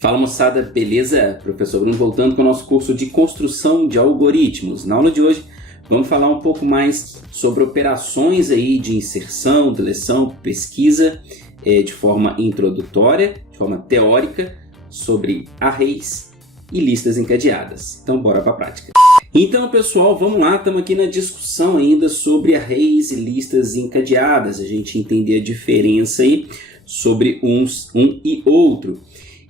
Fala moçada, beleza? Professor Bruno voltando com o nosso curso de construção de algoritmos. Na aula de hoje vamos falar um pouco mais sobre operações aí de inserção, deleção, pesquisa de forma introdutória, de forma teórica, sobre arrays e listas encadeadas. Então bora para a prática. Então pessoal, vamos lá, estamos aqui na discussão ainda sobre arrays e listas encadeadas. A gente entender a diferença aí sobre um e outro.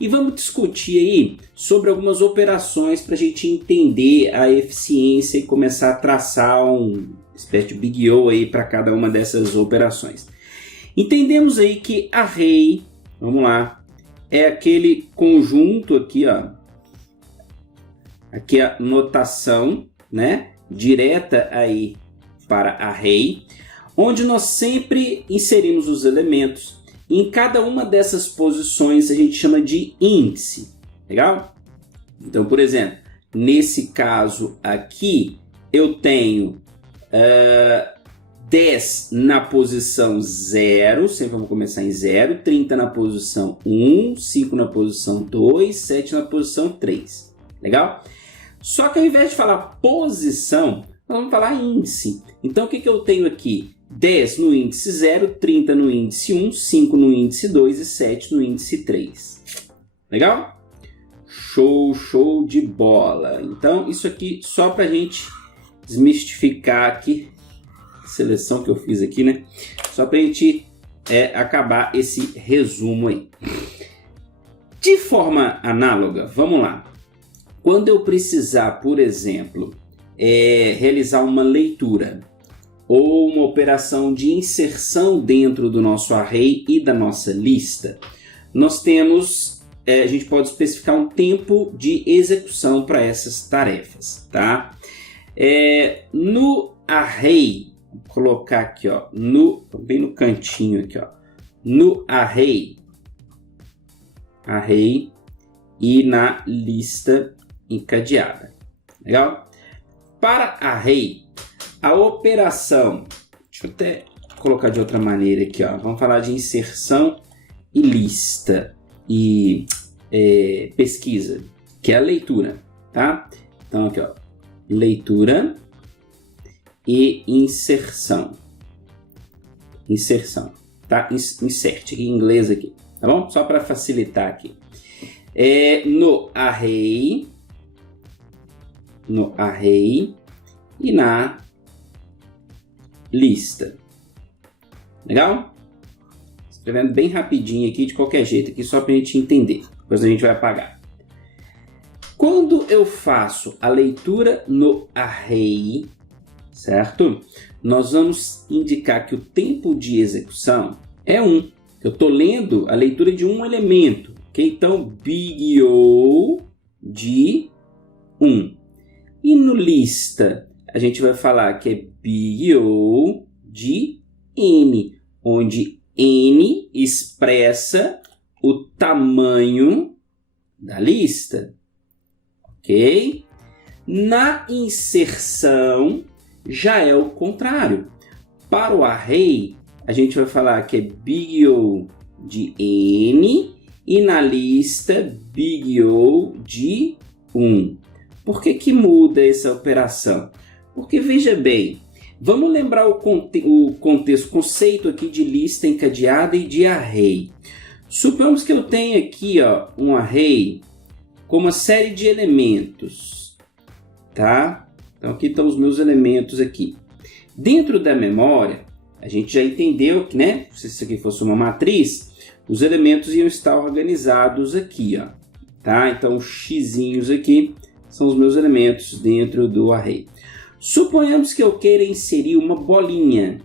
E vamos discutir aí sobre algumas operações para a gente entender a eficiência e começar a traçar uma espécie de Big O aí para cada uma dessas operações. Entendemos aí que array, vamos lá, é aquele conjunto aqui, ó. Aqui a notação, né, direta aí para array, onde nós sempre inserimos os elementos. Em cada uma dessas posições a gente chama de índice, legal? Então, por exemplo, nesse caso aqui, eu tenho 10 na posição 0, sempre vamos começar em 0, 30 na posição 1, 5 na posição 2, 7 na posição 3, legal? Só que ao invés de falar posição, nós vamos falar índice. Então, o que eu tenho aqui? 10 no índice 0, 30 no índice 1, 5 no índice 2 e 7 no índice 3. Legal? Show de bola! Então, isso aqui só para a gente desmistificar aqui, a seleção que eu fiz aqui, né? Só para a gente acabar esse resumo aí. De forma análoga, vamos lá. Quando eu precisar, por exemplo, realizar uma leitura ou uma operação de inserção dentro do nosso array e da nossa lista, nós temos, a gente pode especificar um tempo de execução para essas tarefas, tá? No array, vou colocar aqui, ó, bem no cantinho aqui, ó, no array e na lista encadeada, legal? Para array, a operação, deixa eu até colocar de outra maneira aqui, ó. Vamos falar de inserção e lista e pesquisa, que é a leitura, tá? Então aqui, ó, leitura e inserção, tá? Insert aqui em inglês aqui, tá bom? Só para facilitar aqui. No array e na lista. Legal? Escrevendo bem rapidinho aqui, de qualquer jeito, aqui só para a gente entender. Depois a gente vai apagar. Quando eu faço a leitura no array, certo? Nós vamos indicar que o tempo de execução é 1. Eu estou lendo a leitura de um elemento. Okay? Então, Big O de 1. E no lista, a gente vai falar que é Big O de N, onde N expressa o tamanho da lista, ok? Na inserção, já é o contrário. Para o array, a gente vai falar que é Big O de N e na lista, Big O de 1. Por que muda essa operação? Porque, veja bem, vamos lembrar o conceito aqui de lista encadeada e de array. Suponhamos que eu tenha aqui, ó, um array com uma série de elementos, tá? Então, aqui estão os meus elementos aqui. Dentro da memória, a gente já entendeu que, né, se isso aqui fosse uma matriz, os elementos iam estar organizados aqui, ó, tá? Então, os xizinhos aqui são os meus elementos dentro do array. Suponhamos que eu queira inserir uma bolinha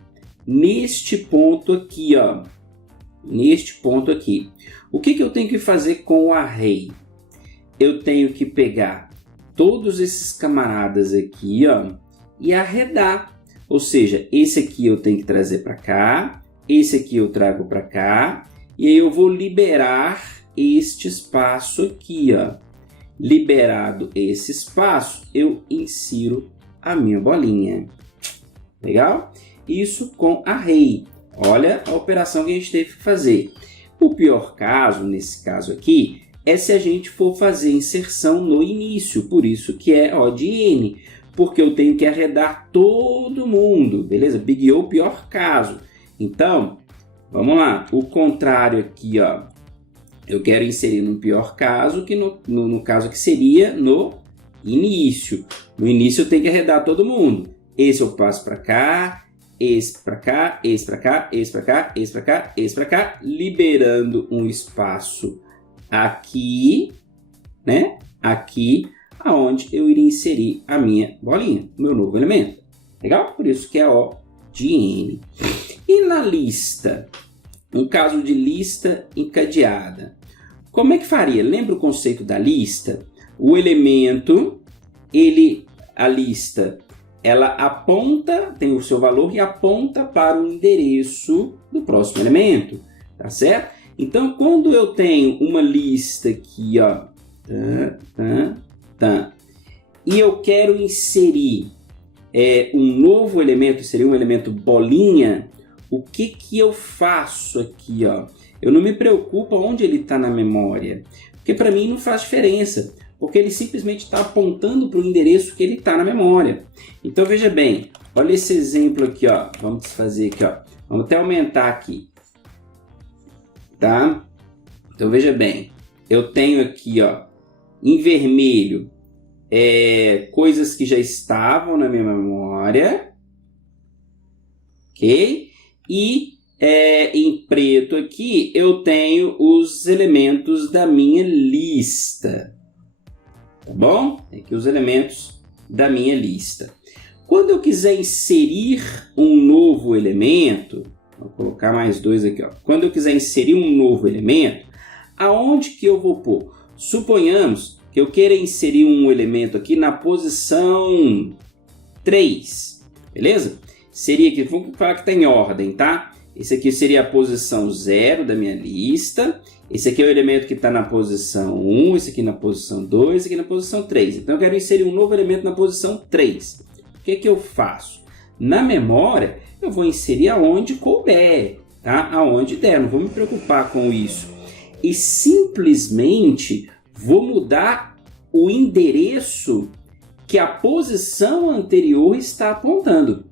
neste ponto aqui, ó. Neste ponto aqui. O que eu tenho que fazer com o array? Eu tenho que pegar todos esses camaradas aqui, ó, e arredar. Ou seja, esse aqui eu tenho que trazer para cá, esse aqui eu trago para cá, e aí eu vou liberar este espaço aqui, ó. Liberado esse espaço, eu insiro a minha bolinha. Legal? Isso com array. Olha a operação que a gente teve que fazer. O pior caso, nesse caso aqui, é se a gente for fazer inserção no início, por isso que é O de N, porque eu tenho que arredar todo mundo, beleza? Big O, pior caso. Então, vamos lá, o contrário aqui, ó, eu quero inserir no pior caso, que no caso que seria no início. No início eu tenho que arredar todo mundo. Esse eu passo para cá, esse para cá, esse para cá, esse para cá, esse para cá, esse para cá, liberando um espaço aqui, né? Aqui, aonde eu iria inserir a minha bolinha, o meu novo elemento. Legal? Por isso que é O de N. E na lista? Um caso de lista encadeada. Como é que faria? Lembra o conceito da lista? O elemento, a lista, ela aponta, tem o seu valor e aponta para o endereço do próximo elemento, tá certo? Então, quando eu tenho uma lista aqui, ó, e eu quero inserir um novo elemento, seria um elemento bolinha, o que eu faço aqui, ó? Eu não me preocupo onde ele está na memória, porque para mim não faz diferença, porque ele simplesmente está apontando para o endereço que ele está na memória. Então veja bem, olha esse exemplo aqui, ó. Vamos fazer aqui, ó. Vamos até aumentar aqui, tá? Então veja bem, eu tenho aqui, ó, em vermelho, coisas que já estavam na minha memória, ok? E em preto aqui eu tenho os elementos da minha lista, tá bom? Aqui os elementos da minha lista. Quando eu quiser inserir um novo elemento, vou colocar mais dois aqui, ó. Quando eu quiser inserir um novo elemento, aonde que eu vou pôr? Suponhamos que eu queira inserir um elemento aqui na posição 3, beleza? Seria aqui, vamos falar que está em ordem, tá? Esse aqui seria a posição 0 da minha lista. Esse aqui é o elemento que está na posição 1, esse aqui na posição 2, esse aqui na posição 3. Então eu quero inserir um novo elemento na posição 3. O que eu faço? Na memória, eu vou inserir aonde couber, tá? Aonde der, não vou me preocupar com isso. E simplesmente vou mudar o endereço que a posição anterior está apontando.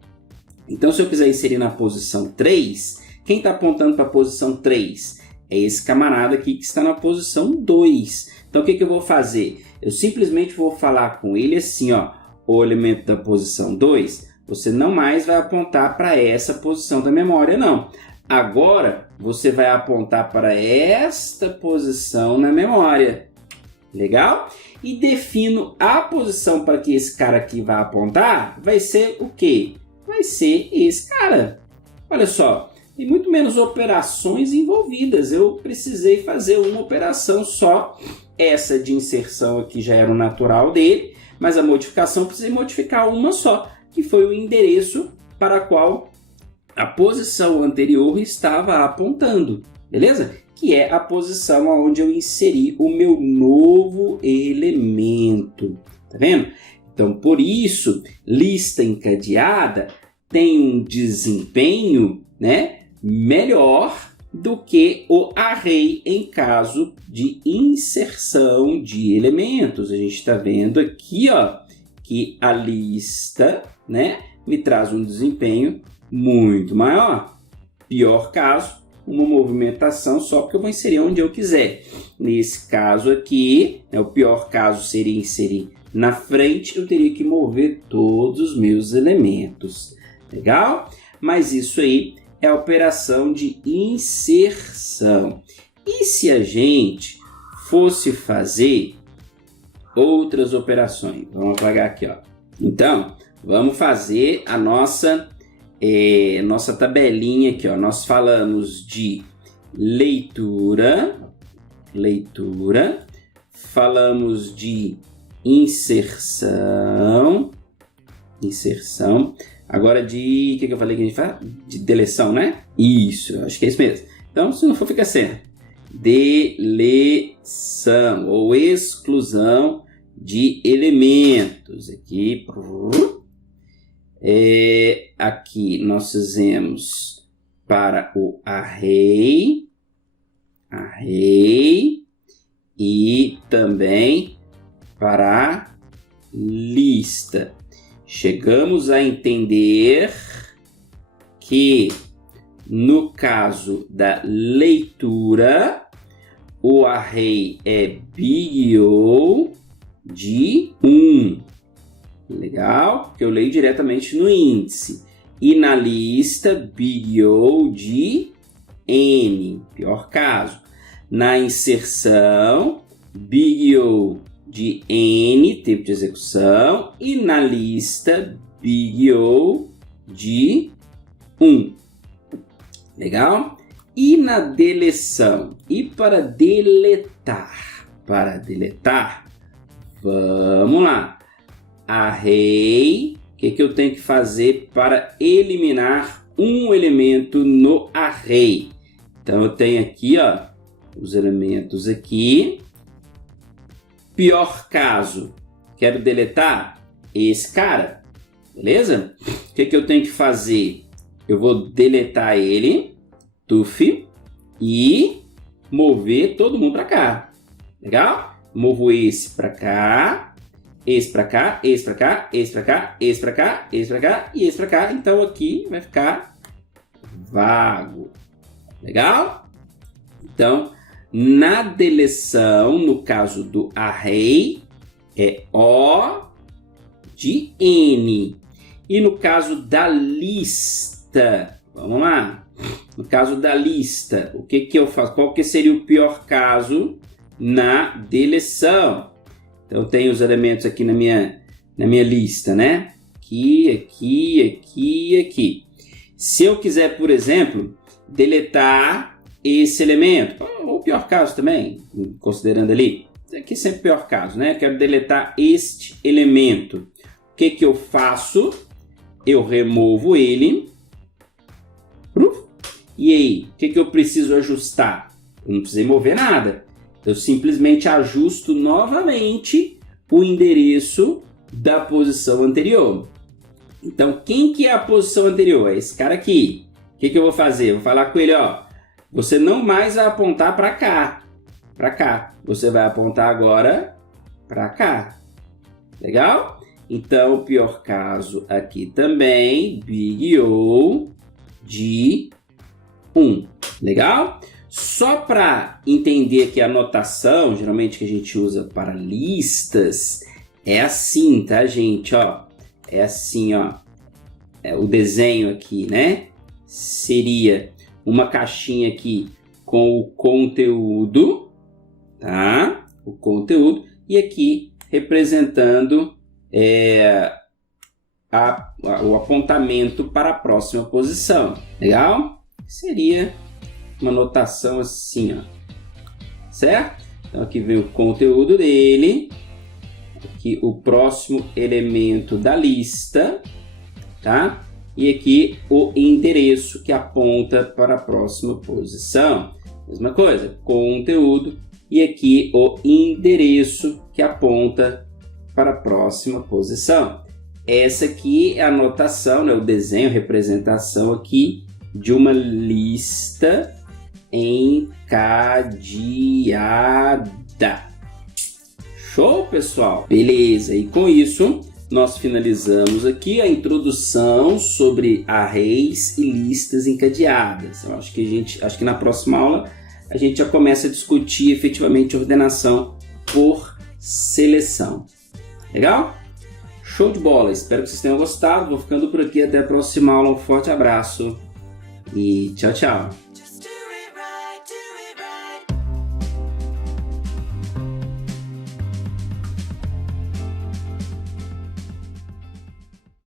Então, se eu quiser inserir na posição 3, quem está apontando para a posição 3? É esse camarada aqui que está na posição 2. Então, o que eu vou fazer? Eu simplesmente vou falar com ele assim, ó, o elemento da posição 2, você não mais vai apontar para essa posição da memória, não. Agora, você vai apontar para esta posição na memória. Legal? E defino a posição para que esse cara aqui vai apontar, vai ser o quê? Vai ser esse cara. Olha só, tem muito menos operações envolvidas. Eu precisei fazer uma operação só. Essa de inserção aqui já era o natural dele, mas a modificação precisei modificar uma só, que foi o endereço para a qual a posição anterior estava apontando, beleza? Que é a posição onde eu inseri o meu novo elemento, tá vendo? Então, por isso, lista encadeada tem um desempenho, né, melhor do que o array em caso de inserção de elementos. A gente está vendo aqui, ó, que a lista, né, me traz um desempenho muito maior. Pior caso, uma movimentação só porque eu vou inserir onde eu quiser. Nesse caso aqui, o pior caso seria inserir na frente, eu teria que mover todos os meus elementos. Legal? Mas isso aí é a operação de inserção. E se a gente fosse fazer outras operações? Vamos apagar aqui, ó. Então, vamos fazer a nossa tabelinha aqui, ó. Nós falamos de leitura, falamos de inserção, agora de, o que eu falei que a gente faz? De deleção, né? Isso, acho que é isso mesmo. Então, se não for, fica certo. Deleção ou exclusão de elementos. Aqui nós fizemos para o array, e também para a lista. Chegamos a entender que no caso da leitura, o array é big O de 1. Legal? Porque eu leio diretamente no índice. E na lista, big O de N. Pior caso. Na inserção, big O de N, tempo de execução. E na lista, big O de 1. Legal? E na deleção? E para deletar? Para deletar, vamos lá. Array, o que eu tenho que fazer para eliminar um elemento no array? Então eu tenho aqui, ó, os elementos aqui. Pior caso, quero deletar esse cara, beleza? O que eu tenho que fazer? Eu vou deletar ele, tuf, e mover todo mundo para cá. Legal? Movo esse para cá, esse para cá, esse para cá, esse para cá, esse para cá, esse para cá e esse para cá. Então aqui vai ficar vago. Legal? Então, na deleção, no caso do array, é O de N. E no caso da lista, vamos lá. No caso da lista, o que eu faço? Qual que seria o pior caso na deleção? Então, tem os elementos aqui na minha lista, né? Aqui, aqui, aqui, aqui. Se eu quiser, por exemplo, deletar esse elemento, ou o pior caso também, considerando ali, aqui sempre o pior caso, né? Eu quero deletar este elemento. O que eu faço? Eu removo ele. E aí, o que eu preciso ajustar? Eu não precisei mover nada. Eu simplesmente ajusto novamente o endereço da posição anterior. Então, quem que é a posição anterior? É esse cara aqui. O que eu vou fazer? Eu vou falar com ele, ó. Você não mais vai apontar para cá. Para cá. Você vai apontar agora para cá. Legal? Então, o pior caso aqui também, big O de 1. Legal? Só para entender aqui a notação, geralmente que a gente usa para listas, é assim, tá, gente? Ó, é assim, ó. É o desenho aqui, né? Seria uma caixinha aqui com o conteúdo, tá? O conteúdo. E aqui representando o apontamento para a próxima posição. Legal? Seria uma notação assim, ó. Certo? Então aqui vem o conteúdo dele. Aqui o próximo elemento da lista, tá? E aqui o endereço que aponta para a próxima posição. Mesma coisa, conteúdo e aqui o endereço que aponta para a próxima posição. Essa aqui é a notação, né? O desenho, a representação aqui de uma lista encadeada. Show, pessoal? Beleza, e com isso nós finalizamos aqui a introdução sobre arrays e listas encadeadas. Eu acho que na próxima aula a gente já começa a discutir efetivamente ordenação por seleção. Legal? Show de bola! Espero que vocês tenham gostado. Vou ficando por aqui. Até a próxima aula. Um forte abraço e tchau, tchau!